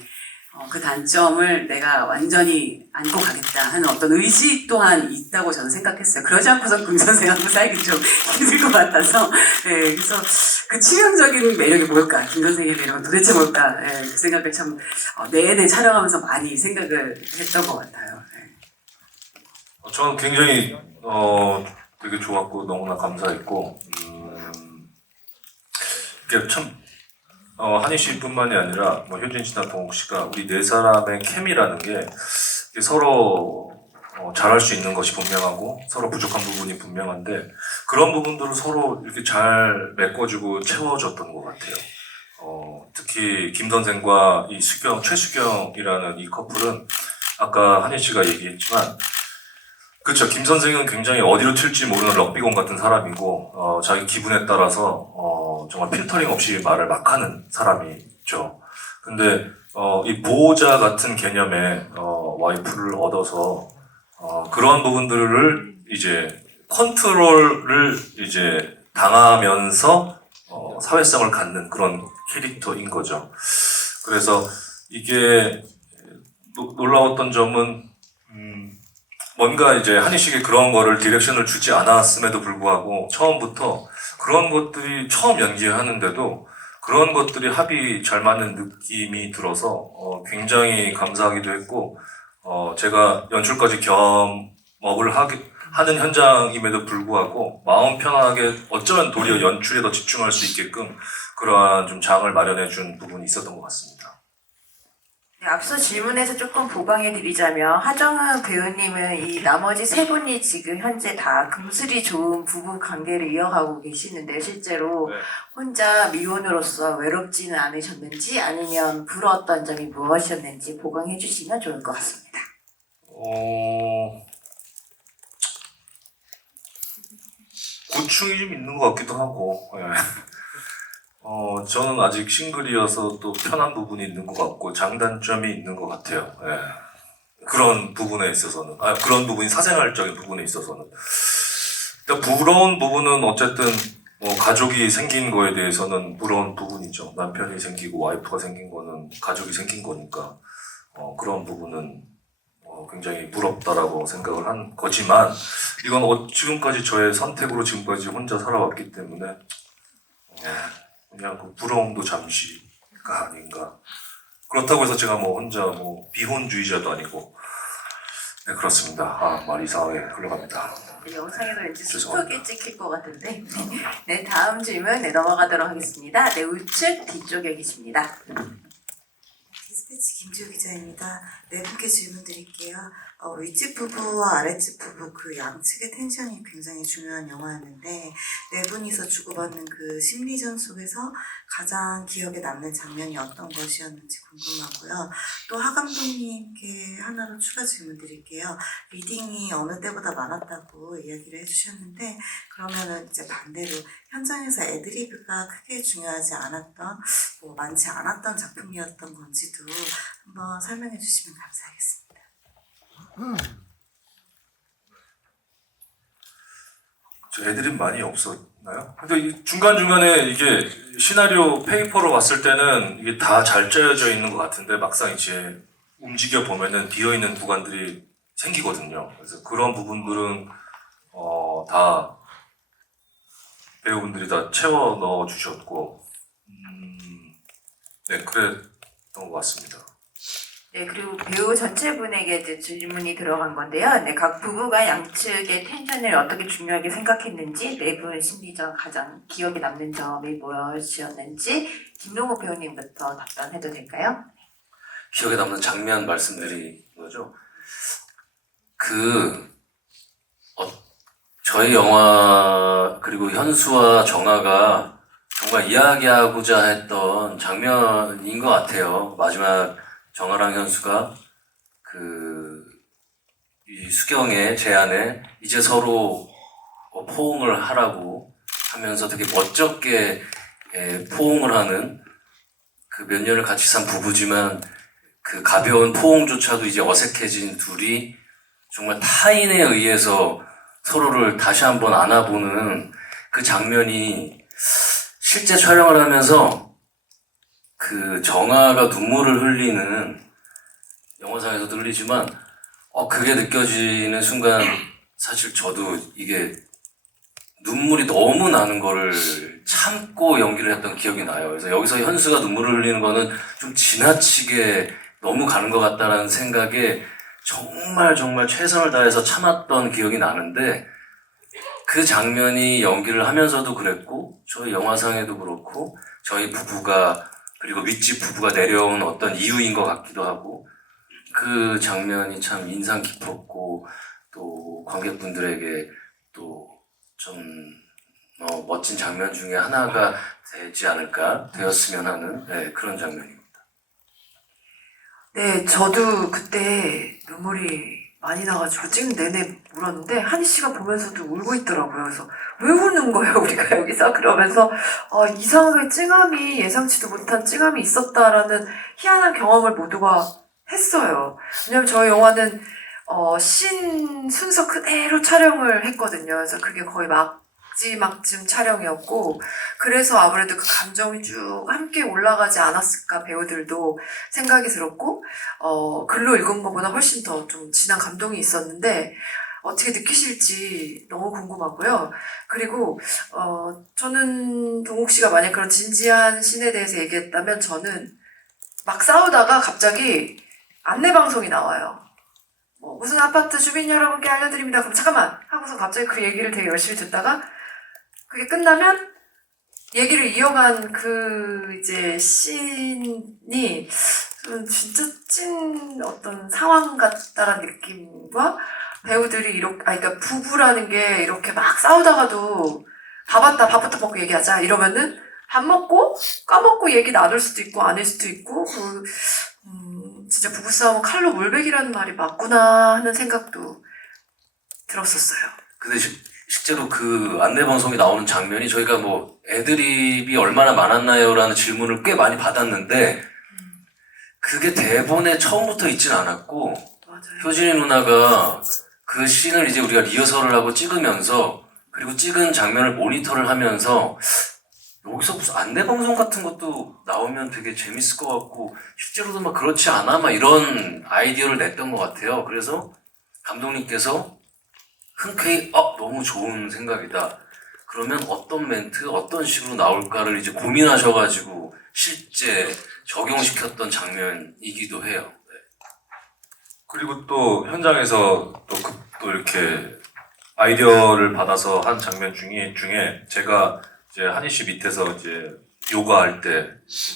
그 단점을 내가 완전히 안고 가겠다 하는 어떤 의지 또한 있다고 저는 생각했어요. 그러지 않고서 금 선생하고 살기 좀 힘들 것 같아서 네, 그래서 그 치명적인 매력이 뭘까? 김 선생의 매력은 도대체 뭘까? 네, 그 생각을 참 내내 촬영하면서 많이 생각을 했던 것 같아요. 네. 저는 굉장히 되게 좋았고 너무나 감사했고 이게 참 한희 씨뿐만이 아니라 뭐 효진 씨나 동욱 씨가 우리 네 사람의 케미라는 게 서로 잘할 수 있는 것이 분명하고 서로 부족한 부분이 분명한데 그런 부분들을 서로 이렇게 잘 메꿔주고 채워줬던 것 같아요. 특히 김 선생과 이 최수경이라는 이 커플은 아까 한희 씨가 얘기했지만 그렇죠. 김 선생은 굉장히 어디로 튈지 모르는 럭비공 같은 사람이고 자기 기분에 따라서 정말 필터링 없이 말을 막 하는 사람이죠. 근데 이 보호자 같은 개념의 와이프를 얻어서 그런 부분들을 이제 컨트롤을 이제 당하면서 사회성을 갖는 그런 캐릭터인 거죠. 그래서 이게 놀라웠던 점은 뭔가 이제 한희식이 그런 거를 디렉션을 주지 않았음에도 불구하고 처음부터 그런 것들이 처음 연기하는데도 그런 것들이 합이 잘 맞는 느낌이 들어서 굉장히 감사하기도 했고 제가 연출까지 겸업을 하는 현장임에도 불구하고 마음 편하게 어쩌면 도리어 연출에 더 집중할 수 있게끔 그러한 좀 장을 마련해 준 부분이 있었던 것 같습니다. 네, 앞서 질문에서 조금 보강해드리자면 하정우 배우님은 이 나머지 세 분이 지금 현재 다 금슬이 좋은 부부 관계를 이어가고 계시는데 실제로 네. 혼자 미혼으로서 외롭지는 않으셨는지 아니면 부러웠던 점이 무엇이었는지 보강해주시면 좋을 것 같습니다. 고충이 좀 있는 것 같기도 하고 예. 저는 아직 싱글이어서 또 편한 부분이 있는 것 같고 장단점이 있는 것 같아요. 예. 그런 부분에 있어서는 그런 부분이 사생활적인 부분에 있어서는 일단 부러운 부분은 어쨌든 가족이 생긴 거에 대해서는 부러운 부분이죠. 남편이 생기고 와이프가 생긴 거는 가족이 생긴 거니까 그런 부분은 굉장히 부럽다라고 생각을 한 거지만 이건 지금까지 저의 선택으로 지금까지 혼자 살아왔기 때문에 그냥 그 부러움도 잠시가 아닌가. 그렇다고 해서 제가 혼자 비혼주의자도 아니고 네 그렇습니다. 말 이상하게 흘러갑니다. 영상에서 왠지 죄송합니다. 스톡이 찍힐 것 같은데 네 다음 질문 넘어가도록 하겠습니다. 네 우측 뒤쪽에 계십니다. 디스패치 김지우 기자입니다. 네 분께 질문 드릴게요. 윗집 부부와 아랫집 부부 그 양측의 텐션이 굉장히 중요한 영화였는데 네 분이서 주고받는 그 심리전 속에서 가장 기억에 남는 장면이 어떤 것이었는지 궁금하고요. 또 하 감독님께 하나로 추가 질문 드릴게요. 리딩이 어느 때보다 많았다고 이야기를 해주셨는데 그러면은 이제 반대로 현장에서 애드리브가 크게 중요하지 않았던 많지 않았던 작품이었던 건지도 한번 설명해 주시면 감사하겠습니다. 저 애드립 많이 없었나요? 근데 중간중간에 이게 시나리오 페이퍼로 봤을 때는 이게 다 잘 짜여져 있는 것 같은데 막상 이제 움직여 보면은 비어있는 구간들이 생기거든요. 그래서 그런 부분들은 다 배우분들이 다 채워 넣어 주셨고 네 그랬던 것 같습니다. 네, 그리고 배우 전체 분에게 이제 질문이 들어간 건데요. 네, 각 부부가 양측의 텐션을 어떻게 중요하게 생각했는지, 네 분 심리적 가장 기억에 남는 점이 무엇이었는지, 김동욱 배우님부터 답변해도 될까요? 기억에 남는 장면 말씀드린 거죠. 저희 영화, 그리고 현수와 정아가 정말 이야기하고자 했던 장면인 것 같아요. 마지막 정아랑 현수가 이 수경의 제안에 이제 서로 포옹을 하라고 하면서 되게 멋쩍게 포옹을 하는 그 몇 년을 같이 산 부부지만 그 가벼운 포옹조차도 이제 어색해진 둘이 정말 타인에 의해서 서로를 다시 한번 안아보는 그 장면이 실제 촬영을 하면서 그 정아가 눈물을 흘리는 영화상에서도 흘리지만 그게 느껴지는 순간 사실 저도 이게 눈물이 너무 나는 거를 참고 연기를 했던 기억이 나요. 그래서 여기서 현수가 눈물을 흘리는 거는 좀 지나치게 너무 가는 것 같다는 생각에 정말 최선을 다해서 참았던 기억이 나는데 그 장면이 연기를 하면서도 그랬고 저희 영화상에도 그렇고 저희 부부가 그리고 윗집 부부가 내려온 어떤 이유인 것 같기도 하고 그 장면이 참 인상 깊었고 또 관객분들에게 또 좀 멋진 장면 중에 하나가 되지 않을까 되었으면 하는 그런 장면입니다. 네, 저도 그때 눈물이 많이 나가지고 찍는 내내 울었는데 한희 씨가 보면서도 울고 있더라고요. 그래서 왜 우는 거예요, 우리가 여기서? 그러면서 이상하게 찡함이 예상치도 못한 찡함이 있었다라는 희한한 경험을 모두가 했어요. 왜냐면 저희 영화는 신 순서 그대로 촬영을 했거든요. 그래서 그게 거의 마지막쯤 촬영이었고 그래서 아무래도 그 감정이 쭉 함께 올라가지 않았을까 배우들도 생각이 들었고 글로 읽은 것보다 훨씬 더 좀 진한 감동이 있었는데 어떻게 느끼실지 너무 궁금하고요. 그리고 저는 동욱 씨가 만약 그런 진지한 씬에 대해서 얘기했다면 저는 막 싸우다가 갑자기 안내방송이 나와요. 무슨 아파트 주민 여러분께 알려드립니다. 그럼 잠깐만 하고서 갑자기 그 얘기를 되게 열심히 듣다가 그게 끝나면 얘기를 이어간 그 이제 씬이 좀 진짜 찐 어떤 상황 같다라는 느낌과 배우들이 그러니까 부부라는 게 이렇게 막 싸우다가도 밥 왔다 밥부터 먹고 얘기하자 이러면은 밥 먹고 까먹고 얘기 나눌 수도 있고 아닐 수도 있고 진짜 부부싸움은 칼로 물베기라는 말이 맞구나 하는 생각도 들었었어요. 근데 실제로 그 안내방송에 나오는 장면이 저희가 애드립이 얼마나 많았나요? 라는 질문을 꽤 많이 받았는데 그게 대본에 처음부터 있진 않았고 맞아요. 효진이 누나가 그 씬을 이제 우리가 리허설을 하고 찍으면서 그리고 찍은 장면을 모니터를 하면서 여기서 무슨 안내방송 같은 것도 나오면 되게 재밌을 것 같고 실제로도 그렇지 않아? 이런 아이디어를 냈던 것 같아요. 그래서 감독님께서 흔쾌히 너무 좋은 생각이다. 그러면 어떤 멘트, 어떤 식으로 나올까를 이제 고민하셔가지고 실제 적용시켰던 장면이기도 해요. 네. 그리고 또 현장에서 또 이렇게 아이디어를 받아서 한 장면 중에 제가 이제 한희 씨 밑에서 이제 요가할 때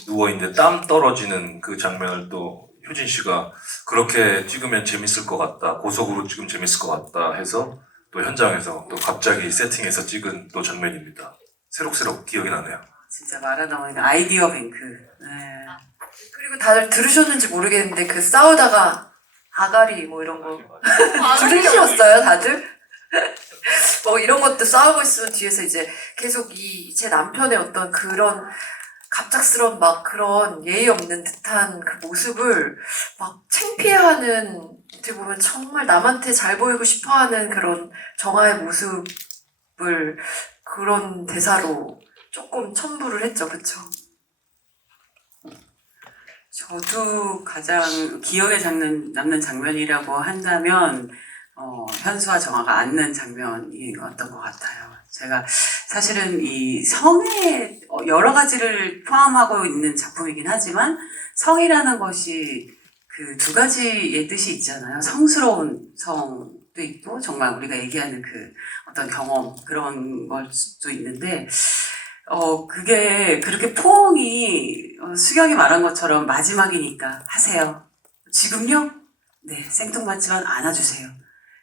누워있는데 땀 떨어지는 그 장면을 또 효진 씨가 그렇게 찍으면 재밌을 것 같다, 고속으로 찍으면 재밌을 것 같다 해서 또 현장에서 또 갑자기 세팅해서 찍은 또 장면입니다. 새록새록 기억이 나네요. 진짜 말하다 보니까 아이디어 뱅크. 네. 그리고 다들 들으셨는지 모르겠는데 그 싸우다가 아가리 이런 거 들으셨어요 다들? 이런 것도 싸우고 있으면 뒤에서 이제 계속 제 남편의 어떤 그런 갑작스러운 그런 예의 없는 듯한 그 모습을 창피해하는 어떻게 보면 정말 남한테 잘 보이고 싶어하는 그런 정아의 모습을 그런 대사로 조금 첨부를 했죠, 그쵸? 저도 가장 기억에 남는 장면이라고 한다면 현수와 정아가 앉는 장면이었던 것 같아요. 제가 사실은 이 성에 여러 가지를 포함하고 있는 작품이긴 하지만 성이라는 것이 그 두 가지의 뜻이 있잖아요. 성스러운 성도 있고 정말 우리가 얘기하는 그 어떤 경험 그런 걸 수도 있는데 그게 그렇게 포옹이 수경이 말한 것처럼 마지막이니까 하세요. 지금요? 네, 생뚱맞지만 안아주세요.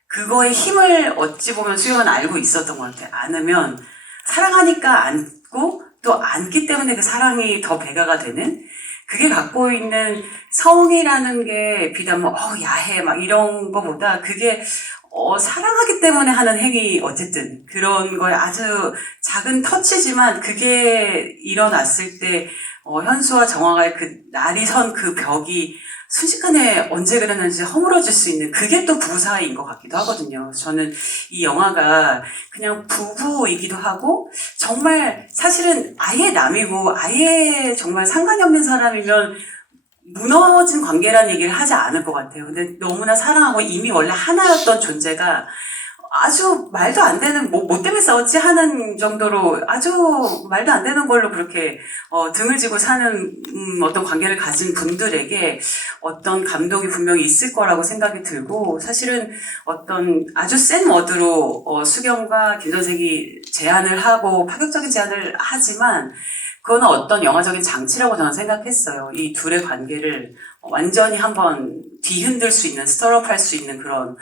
그거의 힘을 어찌 보면 수경은 알고 있었던 것 같아요. 안으면 사랑하니까 안고 또 안기 때문에 그 사랑이 더 배가가 되는 그게 갖고 있는 성이라는 게 비단 뭐 야해 막 이런 거보다 그게 사랑하기 때문에 하는 행위 어쨌든 그런 거에 아주 작은 터치지만 그게 일어났을 때 현수와 정화가의 그 날이 선 그 벽이 순식간에 언제 그랬는지 허물어질 수 있는 그게 또 부부 사이인 것 같기도 하거든요. 저는 이 영화가 그냥 부부이기도 하고 정말 사실은 아예 남이고 아예 정말 상관이 없는 사람이면 무너진 관계라는 얘기를 하지 않을 것 같아요. 근데 너무나 사랑하고 이미 원래 하나였던 존재가 아주 말도 안 되는 뭐 때문에 싸웠지 하는 정도로 아주 말도 안 되는 걸로 그렇게 등을 지고 사는 어떤 관계를 가진 분들에게 어떤 감동이 분명히 있을 거라고 생각이 들고 사실은 어떤 아주 센 워드로 수경과 김선생이 제안을 하고 파격적인 제안을 하지만 그거는 어떤 영화적인 장치라고 저는 생각했어요. 이 둘의 관계를 완전히 한번 뒤흔들 수 있는 스터럽할 수 있는 그런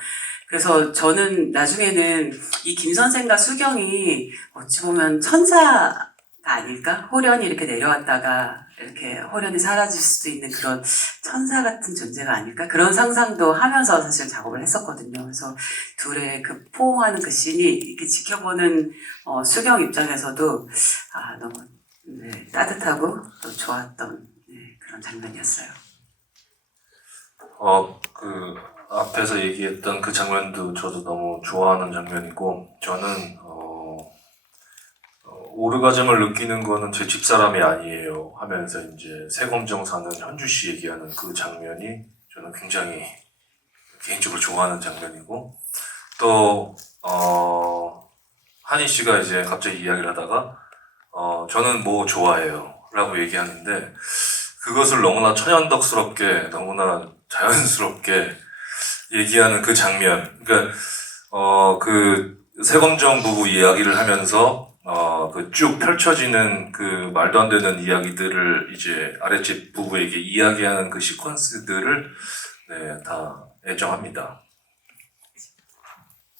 그래서 저는 나중에는 이 김선생과 수경이 어찌 보면 천사가 아닐까? 호련이 이렇게 내려왔다가 이렇게 호련이 사라질 수도 있는 그런 천사 같은 존재가 아닐까? 그런 상상도 하면서 사실 작업을 했었거든요. 그래서 둘의 그 포옹하는 그 씬이 이렇게 지켜보는 수경 입장에서도 너무 네, 따뜻하고 또 좋았던 그런 장면이었어요. 앞에서 얘기했던 그 장면도 저도 너무 좋아하는 장면이고, 저는, 오르가즘을 느끼는 거는 제 집사람이 아니에요 하면서 이제 세검정 사는 현주 씨 얘기하는 그 장면이 저는 굉장히 개인적으로 좋아하는 장면이고, 또, 한희 씨가 이제 갑자기 이야기를 하다가, 저는 뭐 좋아해요 라고 얘기하는데, 그것을 너무나 천연덕스럽게, 너무나 자연스럽게 얘기하는 그 장면. 그러니까, 그 세검정 부부 이야기를 하면서, 그 쭉 펼쳐지는 그 말도 안 되는 이야기들을 이제 아랫집 부부에게 이야기하는 그 시퀀스들을, 네, 다 애정합니다.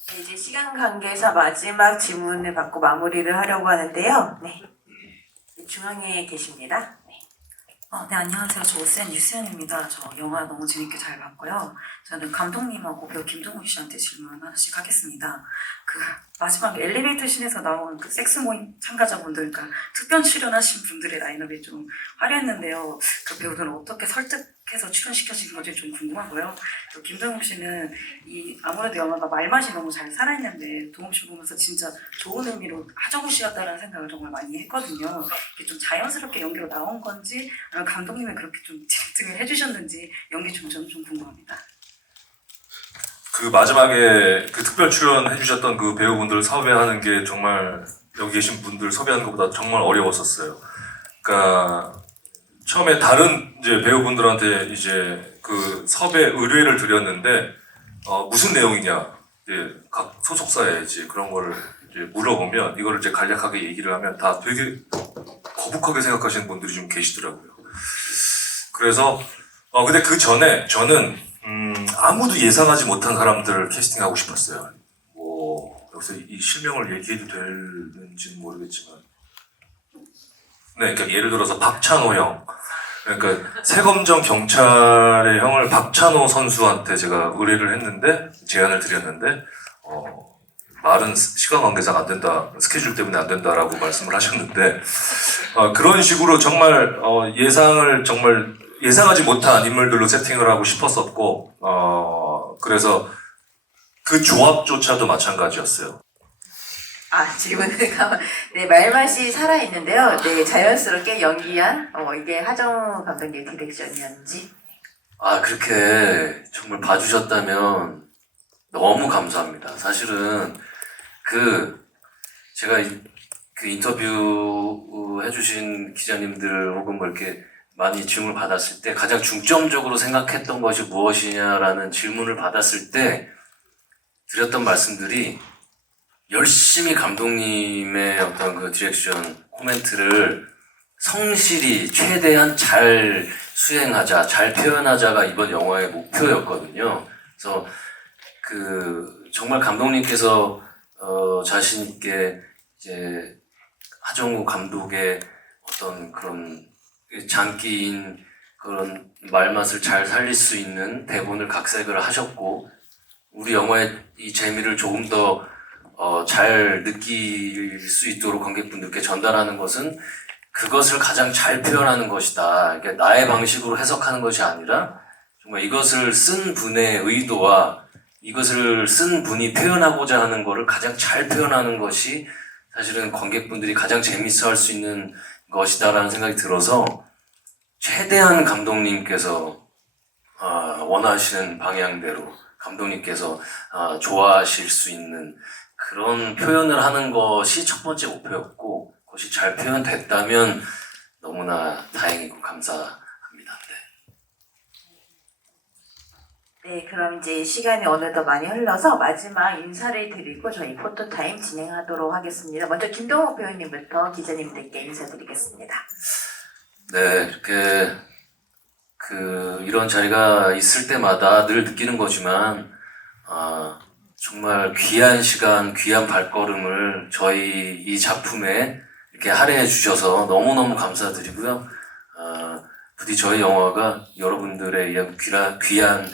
네, 이제 시간 관계에서 마지막 질문을 받고 마무리를 하려고 하는데요. 네. 중앙에 계십니다. 네. 네, 안녕하세요. 저 오센 유수연입니다. 저 영화 너무 재밌게 잘 봤고요. 저는 감독님하고 배우 김동욱 씨한테 질문 하나씩 하겠습니다. 그 마지막 엘리베이터 씬에서 나온 그 섹스 모임 참가자분들, 그러니까 특별 출연하신 분들의 라인업이 좀 화려했는데요. 그 배우들은 어떻게 설득해서 출연시켜진 건지 좀 궁금하고요. 또 김동욱 씨는 아무래도 영화가 말맛이 너무 잘 살아있는데 동욱 씨 보면서 진짜 좋은 의미로 하정우 씨였다라는 생각을 정말 많이 했거든요. 이게 좀 자연스럽게 연기로 나온 건지 아니면 감독님이 그렇게 좀 디렉팅을 해주셨는지 연기 좀 궁금합니다. 그 마지막에 그 특별 출연해주셨던 그 배우분들 섭외하는 게 정말 여기 계신 분들 섭외하는 것보다 정말 어려웠었어요. 그러니까 처음에 다른 이제 배우분들한테 이제 그 섭외 의뢰를 드렸는데 무슨 내용이냐, 이제 각 소속사에 이제 그런 거를 이제 물어보면 이거를 이제 간략하게 얘기를 하면 다 되게 거북하게 생각하시는 분들이 좀 계시더라고요. 그래서 근데 그 전에 저는 아무도 예상하지 못한 사람들을 캐스팅하고 싶었어요. 뭐 여기서 이 실명을 얘기해도 되는지는 모르겠지만, 네, 그러니까 예를 들어서 박찬호 형, 그러니까 세검정 경찰의 형을 박찬호 선수한테 제가 의뢰를 했는데 제안을 드렸는데 말은 시간 관계상 안 된다, 스케줄 때문에 안 된다라고 말씀을 하셨는데 그런 식으로 정말 예상을 정말 예상하지 못한 인물들로 세팅을 하고 싶었었고, 그래서 그 조합조차도 마찬가지였어요. 질문을 네, 말맛이 살아있는데요. 네, 자연스럽게 연기한 이게 하정우 감독님의 디렉션이었는지. 그렇게 정말 봐주셨다면 너무 감사합니다. 사실은 제가 그 인터뷰 해주신 기자님들 혹은 뭐 이렇게 많이 질문을 받았을 때 가장 중점적으로 생각했던 것이 무엇이냐라는 질문을 받았을 때 드렸던 말씀들이 열심히 감독님의 어떤 그 디렉션 코멘트를 성실히 최대한 잘 수행하자, 잘 표현하자가 이번 영화의 목표였거든요. 그래서 정말 감독님께서 자신 있게 이제 하정우 감독의 어떤 그런 장기인 그런 말맛을 잘 살릴 수 있는 대본을 각색을 하셨고, 우리 영화의 이 재미를 조금 더 잘 느낄 수 있도록 관객분들께 전달하는 것은 그것을 가장 잘 표현하는 것이다. 그러니까 나의 방식으로 해석하는 것이 아니라 정말 이것을 쓴 분의 의도와 이것을 쓴 분이 표현하고자 하는 것을 가장 잘 표현하는 것이 사실은 관객분들이 가장 재밌어 할 수 있는 것이다라는 생각이 들어서 최대한 감독님께서 원하시는 방향대로 감독님께서 좋아하실 수 있는 그런 표현을 하는 것이 첫 번째 목표였고, 그것이 잘 표현됐다면 너무나 다행이고 감사합니다. 네, 그럼 이제 시간이 어느덧 많이 흘러서 마지막 인사를 드리고 저희 포토타임 진행하도록 하겠습니다. 먼저 김동욱 배우님부터 기자님들께 인사드리겠습니다. 네, 이렇게 이런 자리가 있을 때마다 늘 느끼는 거지만 정말 귀한 시간, 귀한 발걸음을 저희 이 작품에 이렇게 할애해 주셔서 너무너무 감사드리고요. 부디 저희 영화가 여러분들의 귀한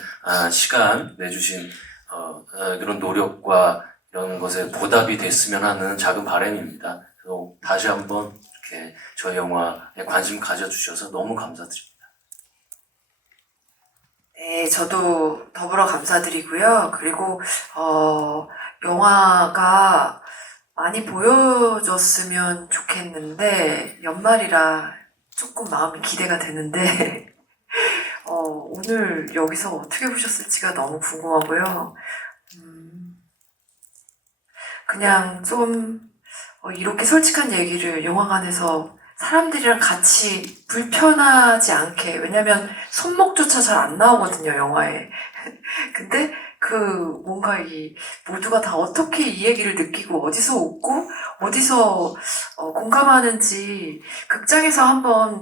시간 내주신 그런 노력과 이런 것에 보답이 됐으면 하는 작은 바람입니다. 그래서 다시 한번 이렇게 저희 영화에 관심 가져주셔서 너무 감사드립니다. 네, 저도 더불어 감사드리고요. 그리고 영화가 많이 보여줬으면 좋겠는데 연말이라 조금 마음이 기대가 되는데 오늘 여기서 어떻게 보셨을지가 너무 궁금하고요. 그냥 좀 이렇게 솔직한 얘기를 영화관에서 사람들이랑 같이 불편하지 않게, 왜냐면 손목조차 잘 안 나오거든요, 영화에. 근데 뭔가 모두가 다 어떻게 이 얘기를 느끼고 어디서 웃고 어디서 공감하는지 극장에서 한번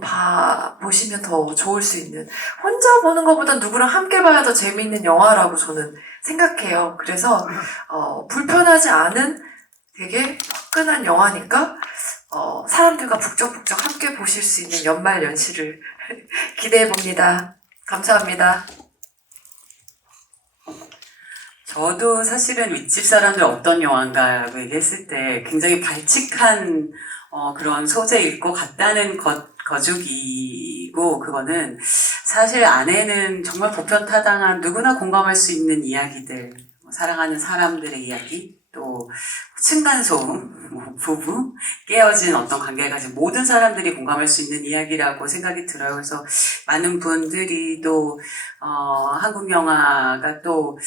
보시면 더 좋을 수 있는, 혼자 보는 것보다 누구랑 함께 봐야 더 재미있는 영화라고 저는 생각해요. 그래서 불편하지 않은 되게 화끈한 영화니까 사람들과 북적북적 함께 보실 수 있는 연말 연시를 기대해 봅니다. 감사합니다. 저도 사실은 윗집 사람들 어떤 영화인가라고 얘기했을 때 굉장히 발칙한 그런 소재일 것 같다는 거죽이고, 그거는 사실 안에는 정말 보편타당한 누구나 공감할 수 있는 이야기들, 사랑하는 사람들의 이야기, 또 층간소음, 부부, 깨어진 어떤 관계까지 모든 사람들이 공감할 수 있는 이야기라고 생각이 들어요. 그래서 많은 분들이 또 한국 영화가 또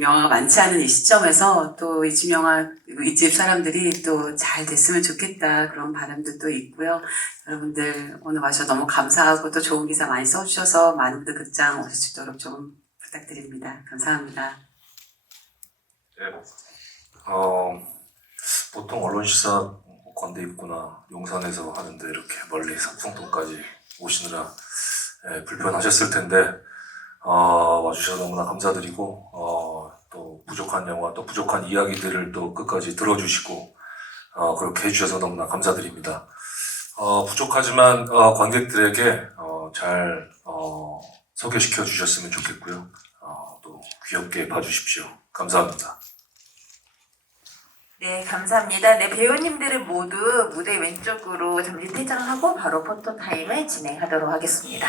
영화가 많지 않은 이 시점에서 또 이 집 사람들이 또 잘 됐으면 좋겠다, 그런 바람도 또 있고요. 여러분들 오늘 와주셔서 너무 감사하고 또 좋은 기사 많이 써주셔서 많은 분들 극장 오실 수 있도록 좀 부탁드립니다. 감사합니다. 네. 보통 언론 시사 건대 입구나 용산에서 하는데 이렇게 멀리 삼성동까지 오시느라 불편하셨을 텐데 와주셔서 너무나 감사드리고 또 부족한 영화, 또 부족한 이야기들을 또 끝까지 들어주시고 그렇게 해주셔서 너무나 감사드립니다. 부족하지만 관객들에게 잘 소개시켜 주셨으면 좋겠고요. 또 귀엽게 봐주십시오. 감사합니다. 네, 감사합니다. 네, 배우님들은 모두 무대 왼쪽으로 잠시 퇴장하고 바로 포토타임을 진행하도록 하겠습니다.